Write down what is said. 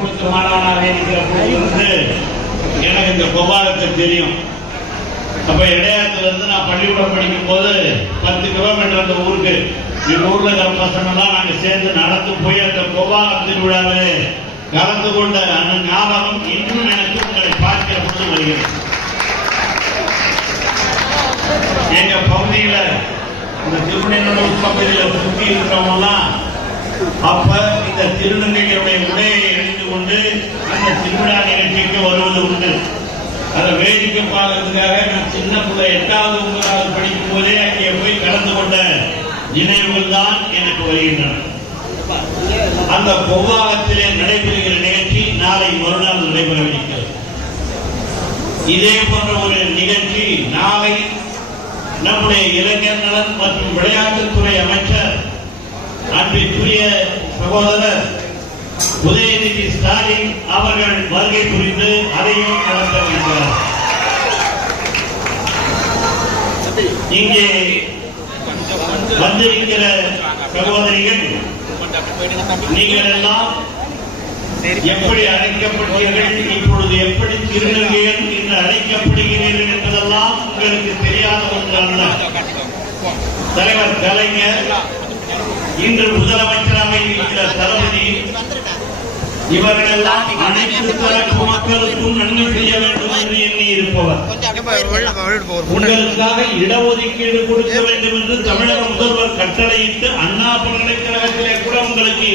கொடுத்த மாணவனாக இருக்கிற பொழுது எனக்கு இந்த கோபாலத்தை தெரியும். அப்ப இடையாத்துல இருந்து நான் பள்ளிக்கூடம் படிக்கும் போது 10 கிலோமீட்டர் அந்த ஊருக்கு எங்க ஊர்ல இருக்கிற பசங்க எல்லாம் நாங்க சேர்ந்து நடந்து போய் அந்த கோபாலம் திருவிழாவில் கலந்து கொண்ட அந்த ஞாபகம் இன்னும் எனக்கு உங்களை பார்க்கிற பொழுது வருகிறது. எங்க பகுதியில இந்த திருநெல்வேலி பகுதியில் சுற்றி இருக்கிறவங்க எல்லாம் அப்ப இந்த திருநங்கைகளுடைய உடையை அணிந்து கொண்டு அந்த திருவிழா நிகழ்ச்சிக்கு வருவது உண்டு. அதை வேடிக்கை பார்க்கறதுக்காக நான் சின்ன பிள்ளை 8வது 9வது படிக்கும் போதே அங்கே போய் கலந்து கொண்ட நினைவுகள் தான் எனக்கு வருகின்றன. அந்த கோபாலத்திலே நடைபெறுகிற நிகழ்ச்சி நாளை மறுநாள் நடைபெறவிருக்கிறது. இதே போன்ற ஒரு நிகழ்ச்சி நாளை நம்முடைய இளைஞர் நலன் மற்றும் விளையாட்டுத்துறை அமைச்சர் அன்பிற்குரிய சகோதரர் உதயநிதி ஸ்டாலின் அவர்கள் வருகை புரிந்து அதையும் நடத்த இருக்கிறார். இங்கே வந்திருக்கிற சகோதரிகள் நீங்கள் எல்லாம் எப்படி அழைக்கப்பட்டீர்கள், இப்பொழுது எப்படி திருநங்கையர் என்று அழைக்கப்படுகிறீர்கள் என்பதெல்லாம் உங்களுக்கு தெரியாத ஒன்று அல்ல. தலைவர் கலைஞர், இன்று முதலமைச்சராக இருக்கிற தளபதி, இவர்களெல்லாம் அனைத்து தரப்பு மக்களுக்கும் நன்மை செய்ய வேண்டும் என்று எண்ணி இருப்பவர். உங்களுக்காக இடஒதுக்கீடு கொடுக்க வேண்டும் என்று தமிழக முதல்வர் கட்டளையிட்டு அண்ணா பல்கலைக்கழகத்திலே கூட உங்களுக்கு